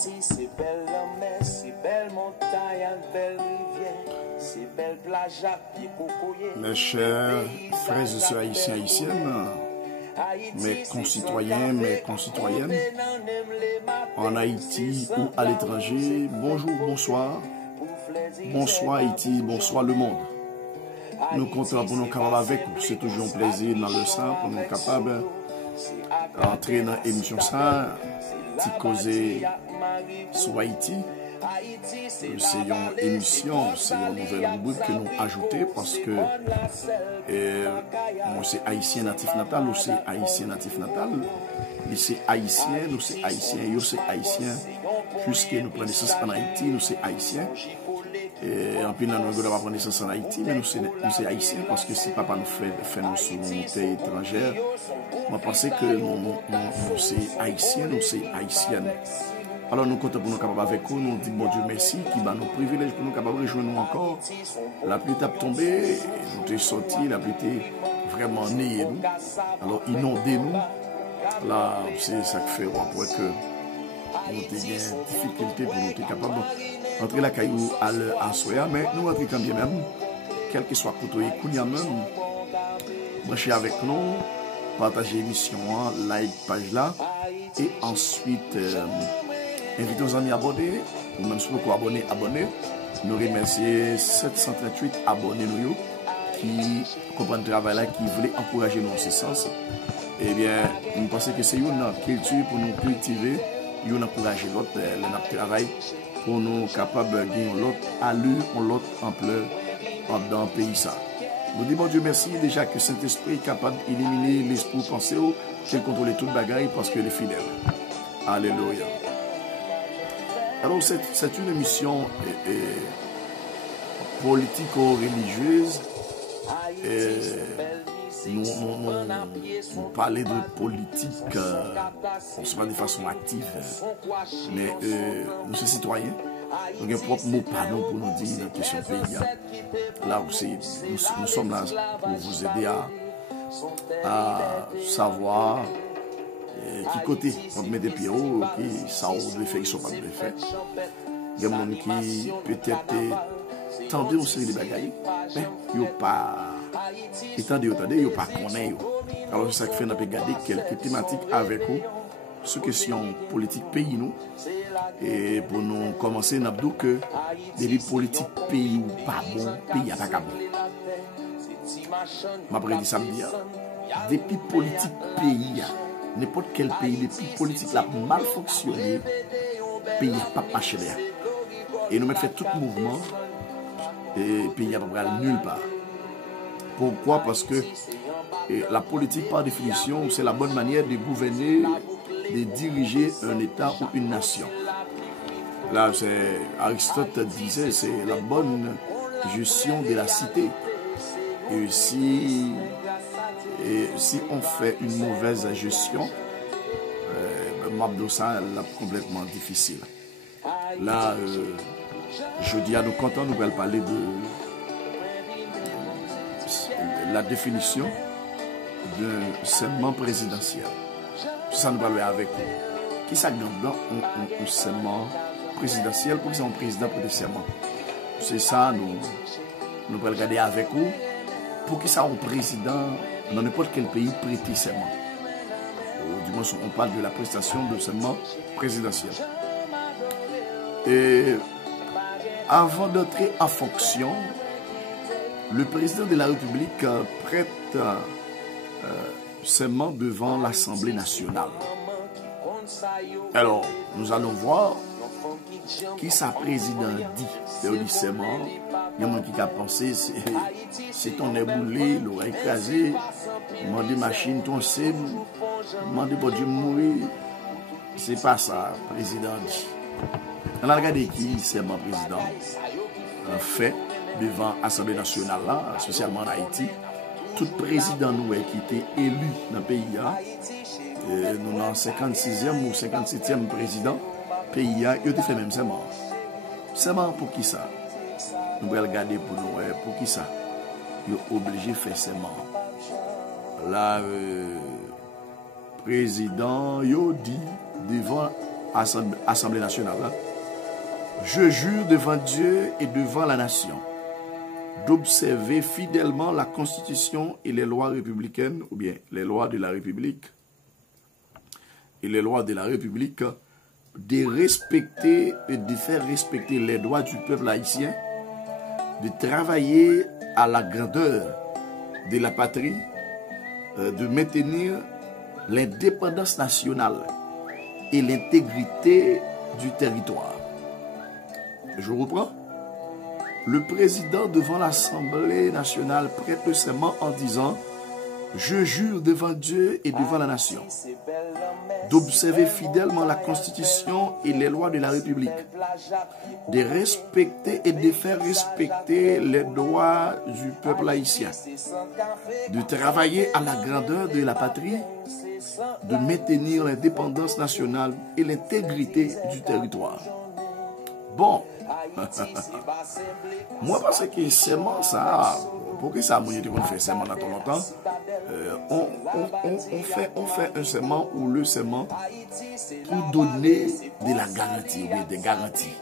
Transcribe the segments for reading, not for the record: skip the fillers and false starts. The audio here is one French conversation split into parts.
Haïti, c'est belle la mer, c'est belle montagne, belle rivière, c'est belle plage à pied cocoyer. Mes chers frères et sœurs haïtiens, haïtiennes, mes concitoyens, mes concitoyennes, en Haïti ou à l'étranger, bonjour, bonsoir. Bonsoir Haïti, bonsoir le monde. Nous comptons pour nous capables avec vous. C'est toujours un plaisir dans le sang pour nous capables d'entrer dans l'émission ça, qui causer sur Haïti. C'est une émission, c'est une nouvelle rubrique que nous ajoutons parce que moi c'est haïtien natif natal, ou c'est haïtien natif natal, mais c'est haïtien, nous c'est haïtien, yo c'est haïtien, puisque nous prenons naissance en Haïti, nous c'est haïtien. Et en plus, nous ne devons pas prendre naissance en Haïti, mais nous sommes haïtiens parce que si papa nous fait nous sur une terre étrangère, on pense que nous sommes haïtiens, nous sommes haïtiennes. Alors nous comptons pour nous capables avec vous, nous disons bon Dieu merci, qui va nous privilège pour nous capables de rejoindre nous encore. La pluie tape tombée, nous sommes sortis, la pluie était vraiment née nous. Alors inondez nous. Là, c'est ça qui fait après que nous avons des difficultés pour nous être capables d'entrer la caillou à l'heure à soya, mais nous rentrons quand bien même, quel que soit côté Kounia même, branchez avec nous, partagez l'émission, like page là, et ensuite invitez vos amis abonnés, ou même si vous pouvez abonner. Nous remercions 738 abonnés nous qui comprennent le travail là, qui voulaient encourager nous en ce sens. Eh bien, nous pensons que c'est une culture pour nous cultiver, nous encourager l'autre, le travail, pour nous capables de gagner l'autre allure, l'autre ampleur dans le pays. Nous disons, bon Dieu, merci déjà que Saint-Esprit est capable d'éliminer l'esprit pensé, qu'il contrôle toute bagaille parce qu'il est fidèle. Alléluia. Alors, c'est une émission politico-religieuse. Nous parlons de politique, on se parle de façon active, mais nous sommes citoyens. Nous avons propre mot pardon pour nous dire la question pays. Là où nous sommes là pour vous aider à savoir qui côté on met des pieds hauts, qui ça doit faire, qui sont pas de faire. Il y a des gens qui peut-être tendent au série de bagailles, mais ils n'ont pas. Attendez, ils n'ont pas connaît. Alors c'est ça qui fait nous regarder quelques thématiques avec vous sur question politique pays nous. Et pour nous commencer, nous avons dit que des politiques pays ou pas bon, pays à pas bon. M'après dit samedi, depuis politique pays, n'importe quel pays, depuis politique là mal fonctionné, pays pas marché bien. Et nous mettons fait tout mouvement et pays n'a pas nulle part. Pourquoi? Parce que la politique, par définition, c'est la bonne manière de gouverner, de diriger un État ou une nation. Là, Aristote disait, c'est la bonne gestion de la cité. Et si on fait une mauvaise gestion, Mabdosa est complètement difficile. Là, je dis à nos contents, nous allons parler de la définition d'un serment présidentiel. Ça nous va aller avec vous. Qui ça gagne un serment présidentiel pour qu'ils soient un président pour des serments? C'est ça, nous allons regarder avec vous pour qu'ils soient un président dans n'importe quel pays prêter serment. Du moins, on parle de la prestation de serment présidentiel. Et avant d'entrer en fonction, le président de la République prête serment devant l'Assemblée nationale. Alors, nous allons voir qui sa président dit. Il dit serment. Il y a un qui a pensé, c'est ton éboulé, l'oreille écrasée, demander machine, ton sème, demander pour Dieu mourir. C'est pas ça, président dit. On a regardé qui serment président fait devant l'Assemblée nationale, là, spécialement en Haïti. Tout président nous qui était élu dans le pays, nous avons 56e ou 57e président, le pays, il a fait même serment. Serment pour qui ça? Nous allons regarder pour nous, pour qui ça? Il est obligé de faire serment. Là, président, il dit devant Assemblée nationale. Là. Je jure devant Dieu et devant la nation d'observer fidèlement la Constitution et les lois républicaines, ou bien les lois de la République, et les lois de la République, de respecter et de faire respecter les droits du peuple haïtien, de travailler à la grandeur de la patrie, de maintenir l'indépendance nationale et l'intégrité du territoire. Je reprends. Le président devant l'Assemblée nationale prête le serment en disant « Je jure devant Dieu et devant la nation d'observer fidèlement la Constitution et les lois de la République, de respecter et de faire respecter les droits du peuple haïtien, de travailler à la grandeur de la patrie, de maintenir l'indépendance nationale et l'intégrité du territoire. » Bon, moi parce que seulement ça, pour que ça, moi je devrais faire seulement dans ton longtemps, on fait un serment ou le serment pour donner de la garantie, ou des garanties.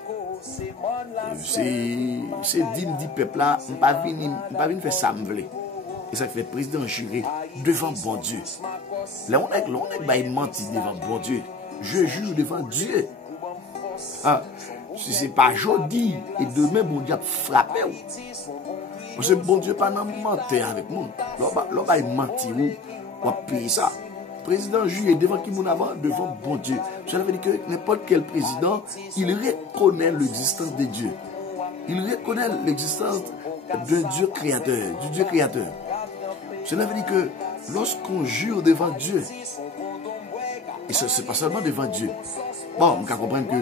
C'est dit peuple là, on pas venir faire ça me voulait. Et ça fait président juré devant bon Dieu. Là on est menti devant bon Dieu. Je jure devant Dieu. Ah, si c'est pas jodi et demain bon Dieu a frappé. Parce que bon Dieu pas mentir avec nous. L'on va mentir ou on va payer ça. Président juillet devant qui mon avant devant bon Dieu. Cela veut dire que n'importe quel président, il reconnaît l'existence de Dieu. Il reconnaît l'existence d'un Dieu créateur, du Dieu créateur. Cela veut dire que lorsqu'on jure devant Dieu, et ce n'est pas seulement devant Dieu. Bon, on peut comprendre que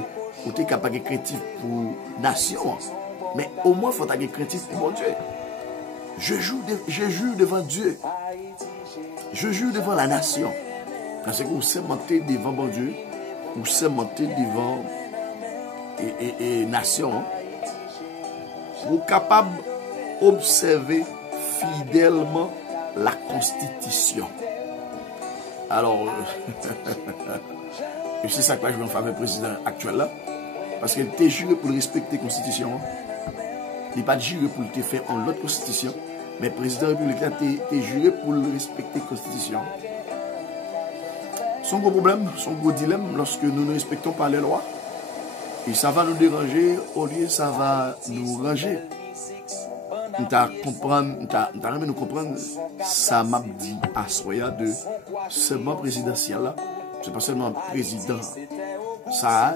vous êtes capable de créatif pour nation, mais au moins il faut être créatif pour mon Dieu. Je jure devant Dieu. Je jure devant la nation. Parce que vous sermentez devant mon Dieu, vous sermentez devant et nation, vous êtes capable d'observer fidèlement la Constitution. Alors, et c'est ça que je vais en faveur du président actuel là, parce qu'il était juré pour respecter la Constitution. Il n'est pas juré pour le faire en l'autre Constitution, mais le président républicain était juré pour respecter la Constitution. Son gros problème, son gros dilemme, lorsque nous ne respectons pas les lois, et ça va nous déranger, au lieu ça va nous ranger. Nous allons comprendre, ça m'a dit à Soya de seulement présidentiel là. C'est pas seulement président ça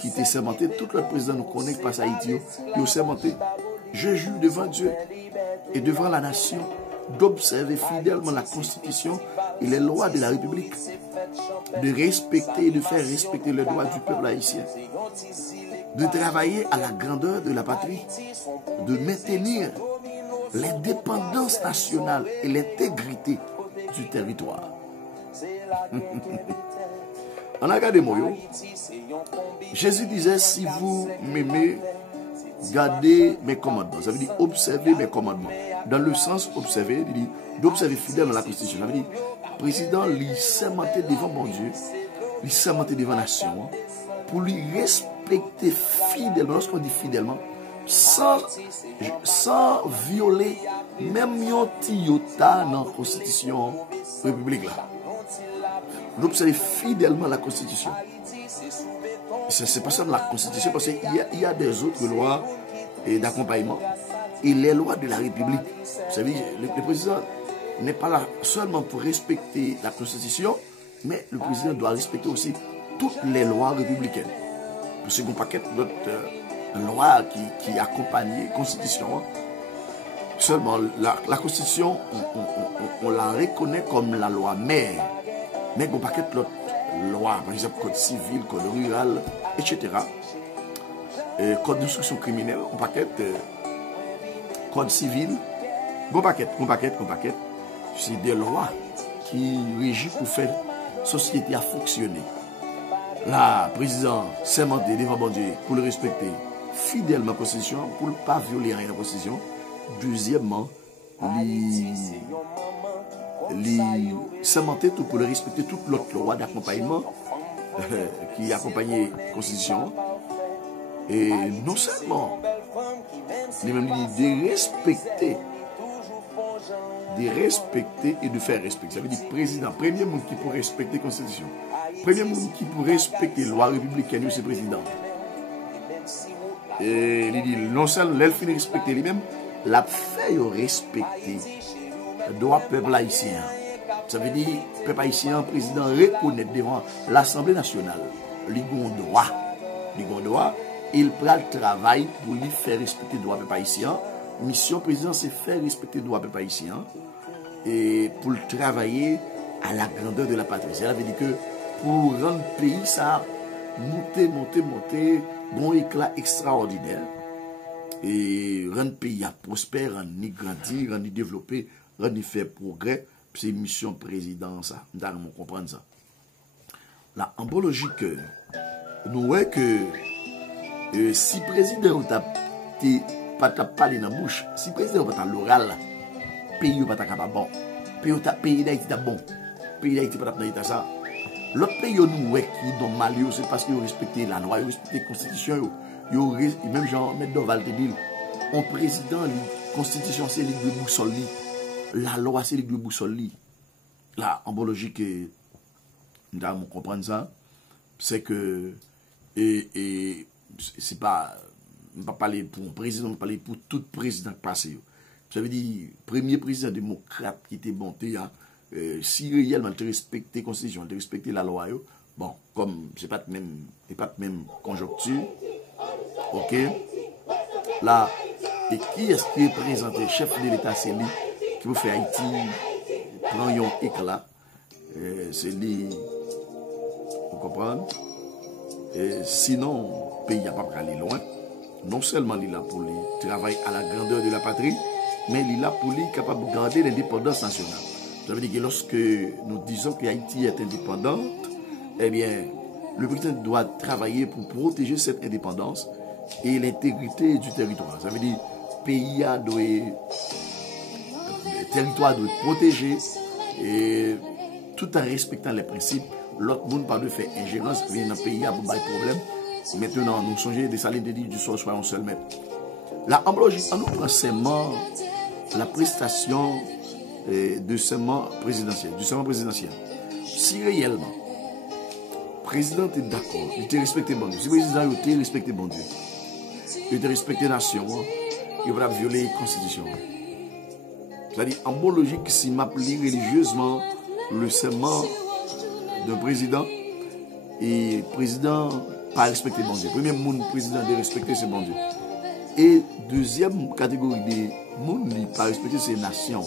qui était sermenté, tout le président nous connaît pas à Haïti, il a sermenté. Je jure devant Dieu et devant la nation d'observer fidèlement la Constitution et les lois de la République, de respecter et de faire respecter les droits du peuple haïtien, de travailler à la grandeur de la patrie, de maintenir l'indépendance nationale et l'intégrité du territoire. En regardez moi, Jésus disait, si vous m'aimez, gardez mes commandements. Ça veut dire observer mes commandements. Dans le sens observer, il dit d'observer fidèle dans la Constitution. Ça veut dire, le président lui sermenté devant mon Dieu, lui sermenté devant la nation, pour lui respecter fidèlement, lorsqu'on dit fidèlement, sans violer même un petit iota dans la Constitution république là. D'observer fidèlement la Constitution. Ce n'est pas seulement la Constitution, parce qu'il y a des autres lois d'accompagnement et les lois de la République. Vous savez, le président n'est pas là seulement pour respecter la Constitution, mais le président doit respecter aussi toutes les lois républicaines. Parce qu'il y a un paquet d'autres lois qui accompagnent la Constitution. Seulement, la Constitution, on la reconnaît comme la loi mère. Mais il y a un paquet d'autres lois, par exemple, code civil, code rural, etc. Code d'instruction criminelle, un paquet, code civil, bon paquet. C'est des lois qui régissent pour faire la société à fonctionner. Là, le président s'est demandé devant bon Dieu pour le respecter fidèlement la Constitution, pour ne pas violer rien à la Constitution. Deuxièmement, s'est demandé tout pour le respecter toute l'autre loi d'accompagnement qui accompagnait la Constitution. Et non seulement, il même dit de respecter et de faire respecter. Ça veut dire président, premier monde qui peut respecter la Constitution. Premier monde qui peut respecter la loi républicaine, c'est le président. Et il dit, non seulement il finit respecter lui-même, la fait respecter le droit peuple haïtien. Ça veut dire, le peuple haïtien, le président reconnaît devant l'Assemblée nationale, il a droit, il prend le travail pour lui faire respecter le droit peuple haïtien. Mission président, c'est faire respecter le droit peuple haïtien et pour le travailler à la grandeur de la patrie. Ça veut dire que pour rendre le pays, ça monter, bon éclat extraordinaire et rendre le pays à prospère, rendre grandir, rendre développer, rendre faire progrès. C'est une mission président, ça. Nous devons comprendre ça. Là, en bon logique, nous voyons que si le président n'a pas parlé dans la bouche, si le président n'a pas l'oral, le pays n'est pas capable bon. Le pays d'Haïti est bon. Le pays d'Haïti n'est pas dans ça. L'autre pays, nous voyons qui est mal, c'est parce qu'ils respectent la loi, ils respectent la constitution. Même Jean-Maître Doval te dit, un président, la constitution, c'est les deux boussoles. La loi, c'est les deux boussoles. Là, en bon logique, nous devons comprendre ça. C'est que, c'est pas, on ne va pas parler pour un président, on va parler pour tout président passé. Ça veut dire, premier président démocrate qui était monté, si réellement il respectait la constitution, il respectait la loi, bon, comme c'est pas la même conjoncture, ok, là, et qui est-ce qui est présenté, chef de l'État, c'est lui, qui veut faire Haïti, prend un éclat, c'est lui, vous comprenez? Sinon, le pays n'a pas aller loin. Non seulement il est là pour travailler à la grandeur de la patrie, mais il est là pour être capable de garder l'indépendance nationale. Ça veut dire que lorsque nous disons que Haïti est indépendante, eh bien, le président doit travailler pour protéger cette indépendance et l'intégrité du territoire. Ça veut dire que le territoire doit être protégé et tout en respectant les principes. L'autre monde pas de faire ingérence, vient dans le pays pour pas de problème. Maintenant, nous songeons de saler de dire du soir soit un seul maître. Là, en nous prenons la prestation de serment présidentiel, du serment présidentiel. Si réellement, le président est d'accord, il te respecte bon Dieu. Si le président te respecte bon Dieu, il te respecte la nation, il va violer la constitution. C'est-à-dire, en bonne logique, si m'applique religieusement le serment d'un président, et le président pas respecter bon Dieu. Premier monde président de respecter c'est bon Dieu. Et deuxième catégorie de monde qui pas respecter c'est nation.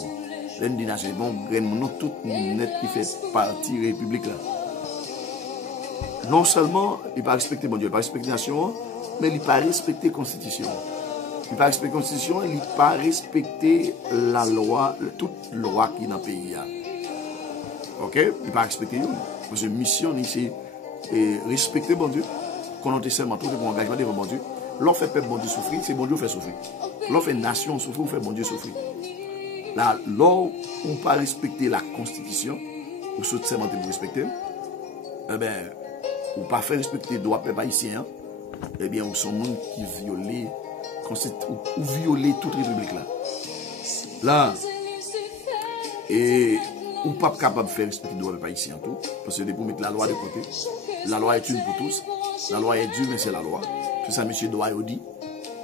L'une des nations, bon, non tout net qui fait partie de la République là. Non seulement il pas respecter bon Dieu, il pas respecter la nation, mais il pas respecter la constitution. Il pas respecter la constitution, il pas respecter la loi, toute loi qui est dans le pays. OK? Il pas respecter nous. Parce que mission c'est respecter bon Dieu. Quand on est seulement tout pour engagement devant bon Dieu. L'on fait peuple bon Dieu souffrir, c'est bon Dieu fait souffrir. L'on fait nation souffrir, on fait bon Dieu souffrir. Là, l'on ne pas respecter la constitution, ou ce seulement pour respecter, eh bien, ou pas faire respecter les droits peuple haïtien, eh bien, on sont monde qui violent ou violer toute république là. Là, et ou pas capable de faire respecter les droits peuple haïtien tout, parce que pour mettre la loi de côté, la loi est une pour tous. La loi est dure, mais c'est la loi. C'est ça, M. Doyo dit.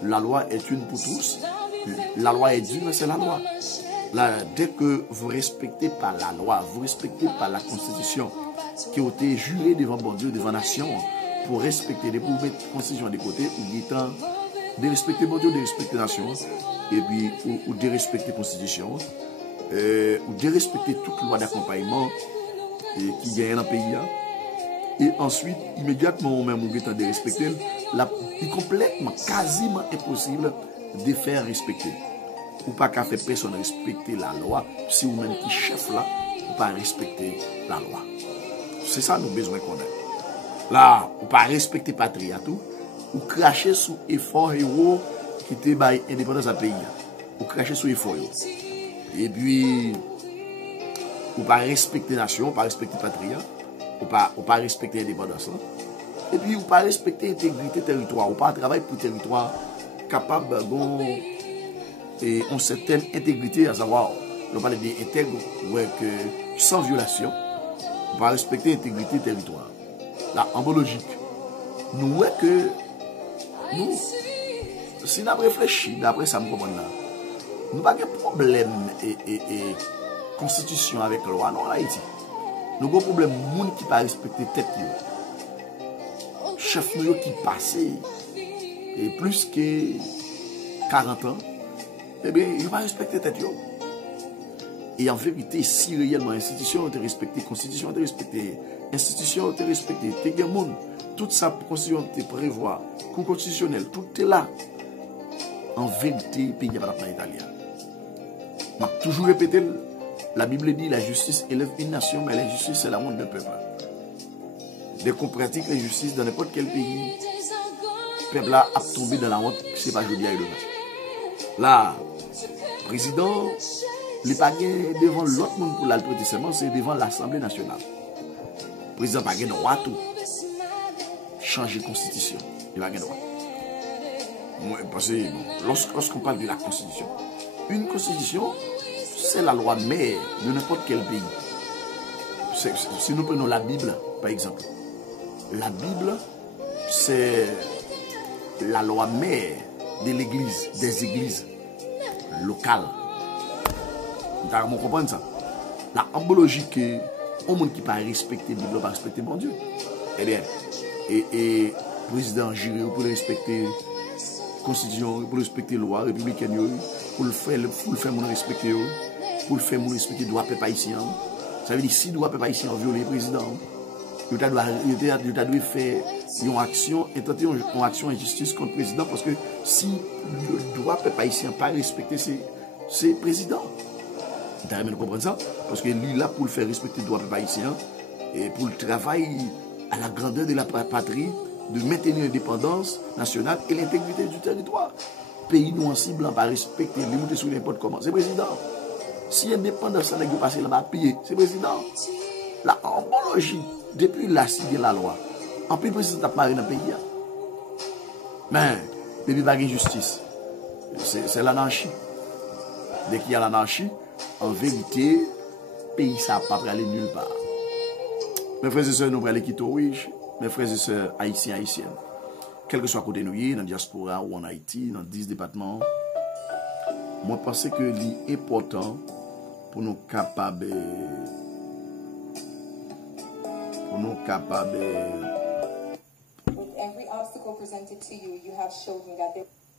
La loi est une pour tous. La loi est dure, mais c'est la loi. Là, dès que vous ne respectez pas la loi, vous ne respectez pas la constitution qui a été jurée devant bon Dieu, devant la nation, pour respecter, pour mettre la constitution de côté, ou du temps de respecter bon Dieu, de respecter la nation, et puis, ou de respecter la constitution, ou de respecter toute loi d'accompagnement qui gagne dans le pays. Et ensuite, immédiatement, même au temps de respecter, il est complètement, quasiment impossible de faire respecter. Ou pas qu'à faire personne respecter la loi, si vous-même qui chef là, ou pas respecter la loi. C'est ça nous besoin qu'on ait. Là, ou pas respecter patrie à tout, ou cracher sous effort héros qui te baille indépendance à pays. Ou cracher sous effort. Et puis, ou pas respecter nation, ou pas respecter patrie. ou pas respecter l'indépendance. Et puis, ou pas respecter l'intégrité territoire, ou pas travailler pour territoire capable et une certaine intégrité, à savoir, on parle d'intègre, ouais, que sans violation, on pas respecter l'intégrité territoire. Là, en logique, nous voyons que nous, si nous réfléchissons, d'après ça, nous comprenons là, nous n'avons pas de problème et constitution avec la loi, non, en Haïti. Nous avons un problème, les gens qui ne respectent pas tête, chef nous qui passent, et plus que 40 ans, eh bien, ils ne vont pas respecter tête. Et en vérité, si réellement l'institution est respectée, la constitution est respectée, l'institution est respectée, toute sa constitution prévoit, cour constitutionnelle, tout est là. En vérité, le pays n'est pas italien. Je vais toujours répéter, la Bible dit la justice élève une nation, mais l'injustice c'est la honte d'un peuple. Dès qu'on pratique l'injustice dans n'importe quel pays, le peuple là a tombé dans la honte, c'est pas joli à demain. Là, le président, il n'est pas devant l'autre monde pour la prêter serment, c'est devant l'Assemblée nationale. Le président n'a pas le droit tout changer la constitution. Il n'a pas le droit. Parce que lorsqu'on parle de la constitution, une constitution, c'est la loi mère de n'importe quel pays. Si nous prenons la Bible, par exemple, la Bible, c'est la loi mère de l'Église, des églises locales. Vous comprenez ça? La ambologie que au monde qui ne pas respecter la Bible, ne pas respecter mon Dieu. Eh bien, et le président juré pour respecter la constitution, pour respecter la loi républicaine, pour le faire respecter, pour le faire respecter le droit peuple haïtien. Ça veut dire si le droit peuple haïtien viole le président, il doit faire une action et tenter une action injustice contre le président parce que si le droit peuple haïtien pas respecté, c'est le président. Vous comprenez ça? Parce que lui là pour le faire respecter le droit peuple haïtien et pour le travail à la grandeur de la patrie, de maintenir l'indépendance nationale et l'intégrité du territoire. Pays nous en cible n'a pas respecté, les monter sur n'importe comment. C'est le président. Si l'indépendance n'est pas passée là-bas, piller, c'est le président. La homologie, depuis là, si bien la loi, en plus le président n'a pas marre dans le pays. Mais, depuis qu'il n'y a pas de justice, c'est l'anarchie. Dès qu'il y a l'anarchie, en vérité, le pays ne va pas aller nulle part. Mes frères et sœurs, nous allons quitter riche, mes frères et sœurs haïtiens, haïtiennes, quel que soit côté nous, dans la diaspora ou en Haïti, dans 10 départements, moi, je pense que c'est important pour nous capables. Pour nous capables.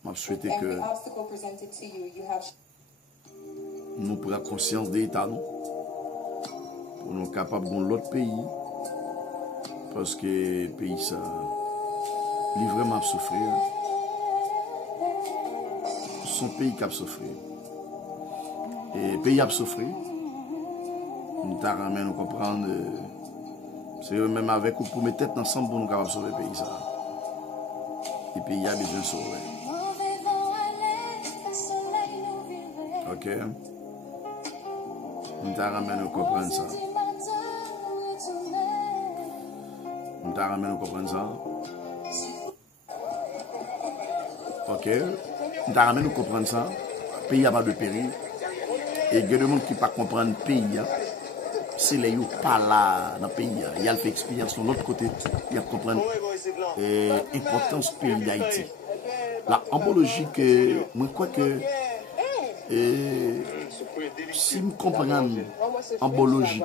Je souhaite que nous prenions conscience de l'État, pour nous capables de l'autre pays, parce que le pays, ça, il est vraiment souffrir. Son pays qui a souffert. Et le pays a souffert. Nous t'arrêtons nous comprendre. C'est même avec vous pour mettre tête ensemble pour nous capables de sauver le pays. Ça. Le pays a besoin de sauver. Ok? Nous t'arrêtons nous comprendre ça. Nous t'arrêtons nous comprendre ça. Ok? Nous t'arrêtons nous comprendre ça. Le pays n'a pas de péril. Et il y a des gens qui ne pas comprendre le pays. C'est les gens qui ne pas là dans le pays. Il y a fait expérience de l'autre côté. Il y a comprendre l'importance du pays d'Haïti. La homologie que, moi, je crois que si je comprends l'homologie,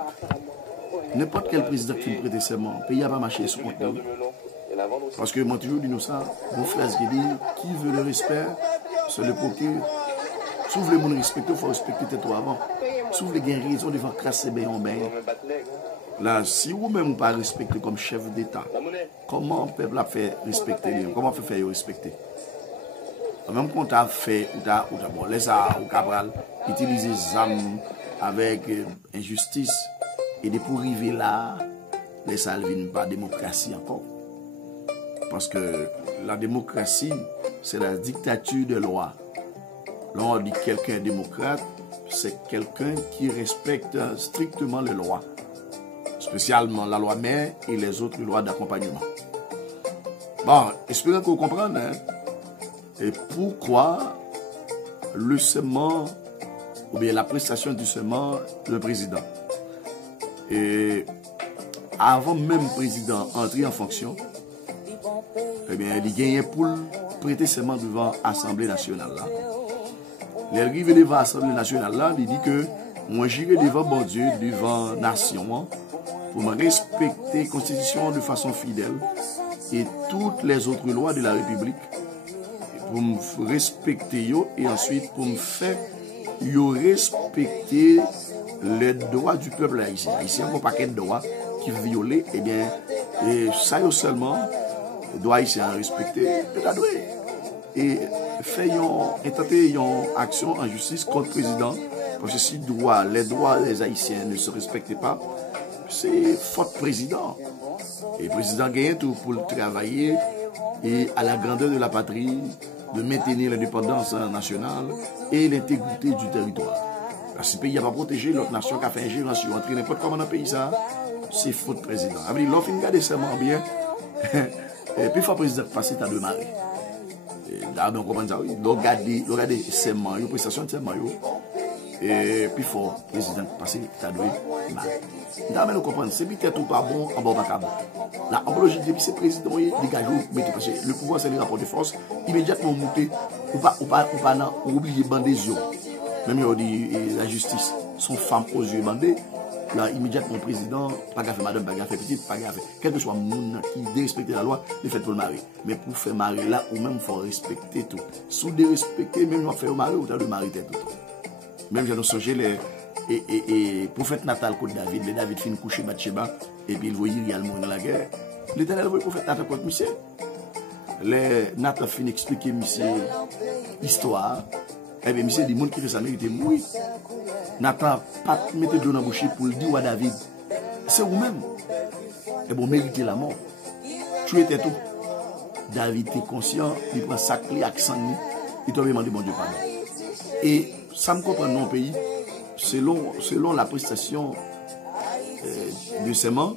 n'importe quel président qui me prête serment, le pays n'a pas marché sur compte. Parce que moi, toujours dis nous ça, mon frère qui dit, qui veut le respect, c'est le procure. Si vous voulez mon respecter, il faut respecter toi avant. Si vous voulez gagner raison devant crasser bien en bain. Là, si vous-même pas respecter comme chef d'État, comment le peuple a fait respecter? Comment on fait faire respecter? Même quand on a fait, bon, les arts, ou Cabral, utiliser les armes avec injustice, et de pour arriver là, les salvines pas démocratie encore. Parce que la démocratie, c'est la dictature de loi. Là, on dit quelqu'un démocrate, c'est quelqu'un qui respecte strictement les lois. spécialement la loi mère et les autres lois d'accompagnement. Bon, espérons que vous comprenez et pourquoi le serment ou bien la prestation du serment du président. Et avant même le président entrer en fonction, eh bien, il gagne pour prêter serment devant l'Assemblée nationale. Il arrive devant l'Assemblée nationale, là, il dit que moi j'irai devant bon Dieu, devant la nation, pour me respecter la Constitution de façon fidèle et toutes les autres lois de la République, pour me respecter yo, et ensuite pour me faire yo respecter les droits du peuple haïtien. Haïtien, un paquet de droits qui violent, eh bien, et ça yo seulement, doit haïtien respecter, et faire une action en justice contre le président, parce que si les droits des haïtiens ne se respectent pas, c'est faute président. Et le président gagne tout pour travailler et à la grandeur de la patrie, de maintenir l'indépendance nationale et l'intégrité du territoire. Si le pays n'a pas protégé l'autre nation qui a fait ingérence, entrer n'importe comment dans le pays, ça, c'est faute président. Avec l'offre, il garde seulement bien. Et puis, il faut le président passer à deux maris. Là, on comprend ça, oui. Regardez serment, la prestation de serment. Et puis, il faut le président passer à deux maris. Là, on comprend, c'est peut-être tout pas bon, en bas, pas bon. Là, en logique, depuis c'est président, il dégage, mais parce que le pouvoir, c'est le rapport de force, immédiatement monté, ou pas, oublier bander les yeux. Même on dit la justice, son femme aux yeux bandés, là, immédiatement, le président, pas gaffe madame, pas gaffe petite, pas gaffe. Quel que soit le monde qui dérespecte la loi, il fait pour le mari. Mais pour faire mari là, ou même, il faut respecter tout. Si vous dérespectez, même, on fait le mari, ou t'as le mari tout. Même, j'ai songé les. Et prophète Natal contre David, les David finit coucher Bathsheba, et puis il voyait réellement dans la guerre. L'Éternel voyait le prophète Natal contre Michel. Les Natal finit expliquer Michel l'histoire. Et bien Michel dit, monde qui fait ça mérite mourir. Natal pas mettre de dans la bouche pour le dire à David. C'est vous-même. Et bon, méritez la mort. Tu étais tout. David était conscient, il prend sa clé, accent, il doit demander bon Dieu pardon. Et ça me comprend dans mon pays. Selon la prestation du serment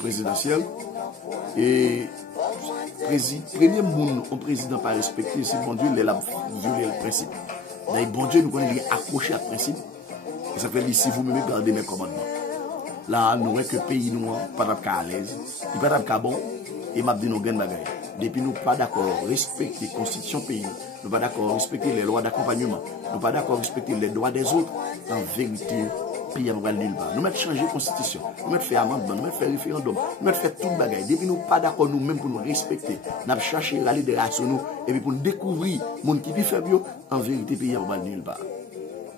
présidentiel, et premier monde au président pas respecté, c'est bon Dieu, il a violé le principe. D'ailleurs, bon Dieu nous connaît accroché à ce principe. Et ça fait ici, vous me gardez mes commandements. Là, nous voyons que le pays nous pas à l'aise, il pas à bon, et m'a dit nous gagnons bagaille. Depuis nous pas d'accord respecter la constitution pays, nous pas d'accord respecter les lois d'accompagnement, nous pas d'accord respecter les droits des autres, en vérité, pays n'a pas nulle part. Nous mettons changer la constitution, nous mettons faire amendement, nous mettons faire référendum, nous mettons faire tout le bagage. Depuis nous pas d'accord nous-mêmes pour nous respecter, nous avons cherché à aller derrière nous et puis pour nous découvrir mon qui est faible, en vérité, pays n'a pas nulle part.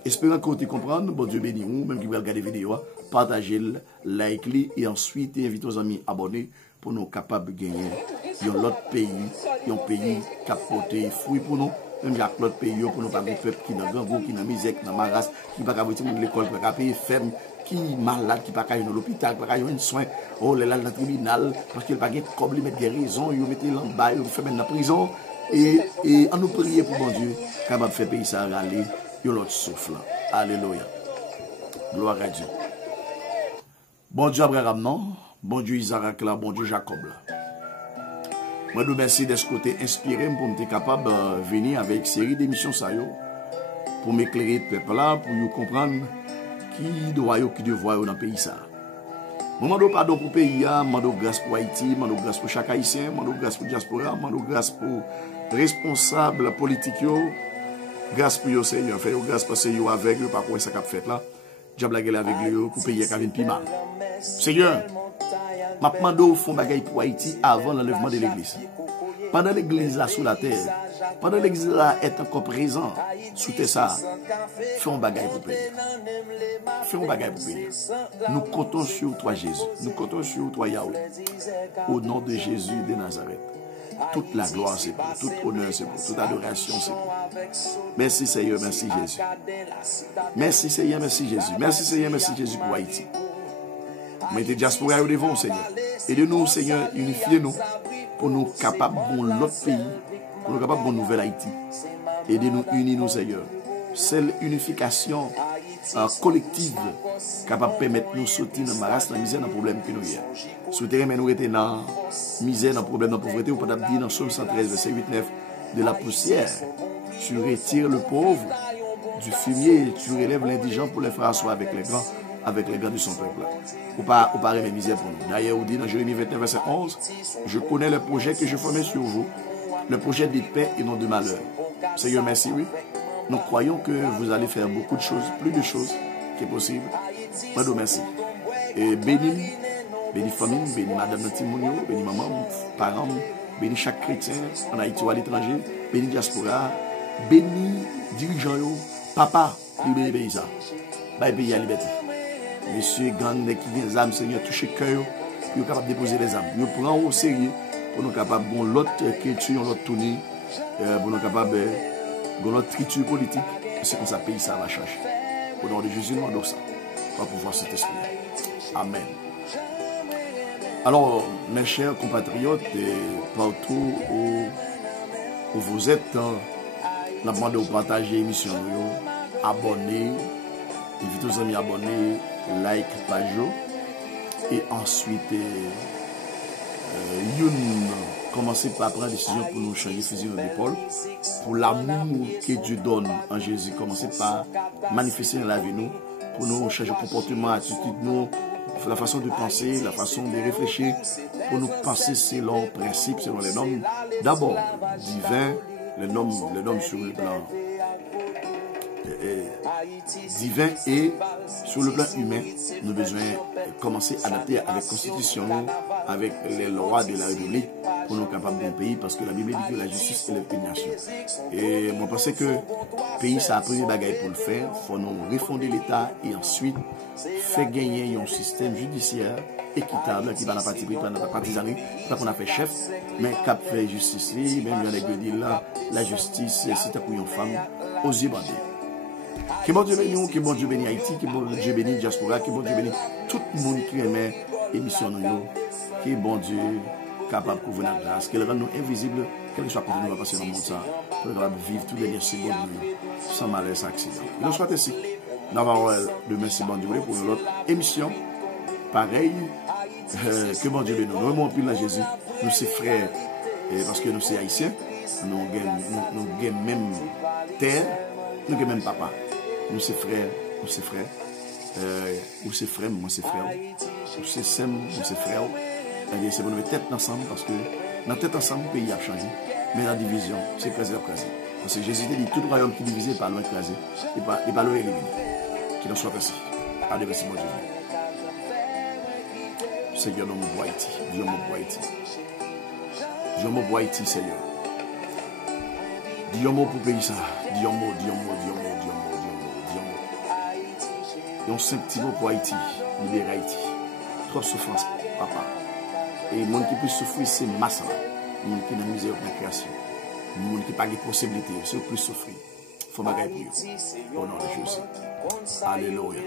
Espérons que vous compreniez, bon Dieu béni vous, même qui vous regardez la vidéo, partagez-le, likez-le et ensuite invitez vos amis à abonner pour nous capables de gagner. Il y a l'autre pays, un pays qui a porté fruits pour nous, même l'autre pays pour nous pas de peuple qui n'a pas qui n'a misère, qui n'a pas race, qui n'a pas de l'école, qui n'a pas payer ferme, qui est malade, qui n'a pas de l'hôpital, qui n'a pas de soins, oh là là, dans le tribunal, parce qu'il n'a pas de comme il met des raisons, il met l'en bas, il fait mettre dans la prison, et on nous prie pour bon Dieu, capable de faire pays ça râler, il y a l'autre souffle. Alléluia. Gloire à Dieu. Bon Dieu Abraham, non? Bon Dieu Isaac là, bon Dieu Jacob là. Moi, je vous remercie de ce côté inspiré pour être capable de venir avec une série d'émissions pour m'éclairer le peuple là, pour vous comprendre qui doit voir dans le pays ça. Je demande pardon pour le pays, je demande grâce pour Haïti, je demande grâce pour chaque Haïtien, je demande grâce pour la diaspora, je demande grâce pour les responsables politiques, grâce pour le Seigneur, grâce pour le Seigneur avec eux, par quoi ça a fait là. Diable la gueule avec eux pour payer qui plus mal. Seigneur, je demande au fond bagaille pour Haïti avant l'enlèvement de l'église. Pendant l'église là sous la terre, pendant l'église là est encore présent sous terre ça, fais un bagaille pour payer. Fais un bagaille pour payer. Nous comptons sur toi Jésus. Nous comptons sur toi Yahweh. Au nom de Jésus de Nazareth. Toute la gloire c'est pour, toute honneur c'est pour, toute adoration c'est pour. Merci Seigneur, merci Jésus. Merci Seigneur, merci Jésus. Merci Seigneur, merci Jésus pour Haïti. Mettez diaspora au devant Seigneur. Aidez-nous Seigneur, unifiez-nous pour nous capables de l'autre pays, pour nous capables de nouvelle Haïti. Aidez-nous, unis-nous Seigneur. Seule unification collective capable de permettre nous de sortir dans la misère, dans le problème que nous avons. Souhaitez nous rester dans la misère, dans le problème, dans la pauvreté, ou pas dire dans Psaume 113, verset 8-9, de la poussière, tu retires le pauvre du fumier, tu relèves l'indigent pour les faire asseoir avec les grands de son peuple. Ou pas la misère pour nous. D'ailleurs, on dit dans Jérémie 29, verset 11, je connais le projet que je formais sur vous, le projet de paix et non de malheur. Seigneur, merci, oui. Nous croyons que vous allez faire beaucoup de choses, plus de choses qui est possible. Moi, merci. Et bénis famille, bénis madame Nantimonio, bénis maman, parents, bénis chaque chrétien en Haïti ou à l'étranger, bénis diaspora, bénis dirigeants, papa, libérez pays ça. Bye pays à liberté. Monsieur gang qui vient les âmes, Seigneur, toucher cœur, nous capable de déposer les âmes. Nous prenons au sérieux pour nous capables de l'autre culture, l'autre tournée, pour nous capables de notre triture politique, c'est comme ça pays ça va changer. Au nom de Jésus, nous demandons ça. Pour pouvoir cet esprit. Amen. Alors, mes chers compatriotes, partout où vous êtes, nous demandons de partager l'émission, abonner, invitez vos amis à abonner, like, page, et ensuite, commencez par prendre la décision pour nous changer fusil d'épaule. Pour l'amour que Dieu donne en Jésus, commencez par manifester dans la vie nous, pour nous changer comportement, attitude, nous, la façon de penser, la façon de réfléchir, pour nous penser selon principe, selon les normes, d'abord divins, les normes sur le plan divin et sur le plan humain, nous avons besoin de commencer à adapter avec la Constitution, avec les lois de la République pour nous capables d'un pays, parce que la Bible dit que la justice est l'opiniation. Et moi, je pense que le pays, ça a pris des bagailles pour le faire. Il faut nous refonder l'État et ensuite faire gagner un système judiciaire équitable qui va la partie dans la partisanerie, pas qu'on a fait chef, mais qui fait justice, même il y a des dire là, la justice, c'est pour une femme aux yeux bandés. Que bon Dieu bénisse nous, que bon Dieu bénisse Haïti, que bon Dieu bénisse diaspora, que bon Dieu bénisse tout le monde qui aime l'émission nous, que bon Dieu capable de couvrir notre grâce, qu'elle rende nous invisibles, quel que soit quand nous va passer dans le monde ça, pour vivre toutes les secondes sans malheur, sans accident. Et nous souhaitons ici, d'avoir de merci bon Dieu pour notre émission. Pareil, que bon Dieu bénisse nous. Nous aimons plus la Jésus, nous sommes frères, parce que nous sommes haïtiens, nous avons même terre, nous avons même papa. Nous sommes frères, nous sommes frères. Ou c'est frère, moi c'est frère. Ou c'est sem, moi c'est frère. C'est pour nous mettre tête ensemble parce que dans tête ensemble, le pays a changé. Mais la division, c'est écrasé. Parce que Jésus a dit tout royaume qui est divisé par l'un écrasé et par l'un éliminé. Qu'il en soit ainsi. Allez, merci mon Dieu. Seigneur, nous m'envoie Haïti. Dieu m'envoie Haïti. Dieu m'envoie Haïti, Seigneur. Dis un mot pour le pays ça. Dis un mot. Un simple petit mot pour Haïti. Libérer Haïti. Trop souffrance, papa. Et le monde qui peut souffrir, c'est masse. Le monde qui est dans la misère de la création. Le monde qui n'a pas de possibilité, c'est le plus souffrir. Il faut bagailler pour eux. Au nom de Jésus. Alléluia.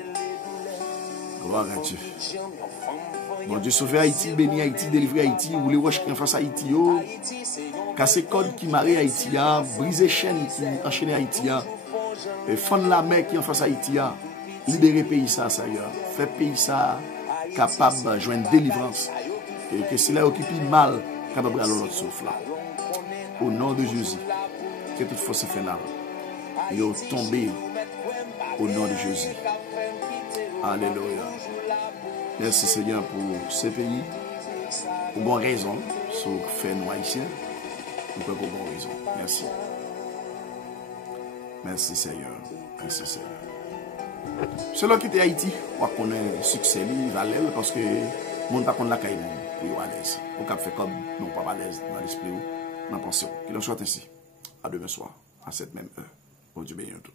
Gloire à Dieu. Bon Dieu, sauver Haïti, bénir Haïti, délivrer Haïti, rouler roche qui en face Haïti, casser code qui marie Haïti, briser chaîne qui enchaîne Haïti, fendre la mer qui en face Haïti, libérer pays ça, ça y est, faire pays ça capable de joindre délivrance, et que c'est là occupe mal, capable de l'autre souffle. Au nom de Jésus, que toute force finale, il est tombé au nom de Jésus. Alléluia. Merci Seigneur pour ce pays. Pour bonne raison, sur faire nous haïtiens. Pour bonne raison. Merci. Merci Seigneur. Merci Seigneur. Celui qui est Haïti, on connaît le succès, il va l'aile parce que le monde ne va pas la caille pour aller ici. Au cap fait comme nous pas à l'aise dans l'esprit ou dans la pensée. Qu'il en soit ainsi. À demain soir, à cette même heure. Bon Dieu bénisse tout.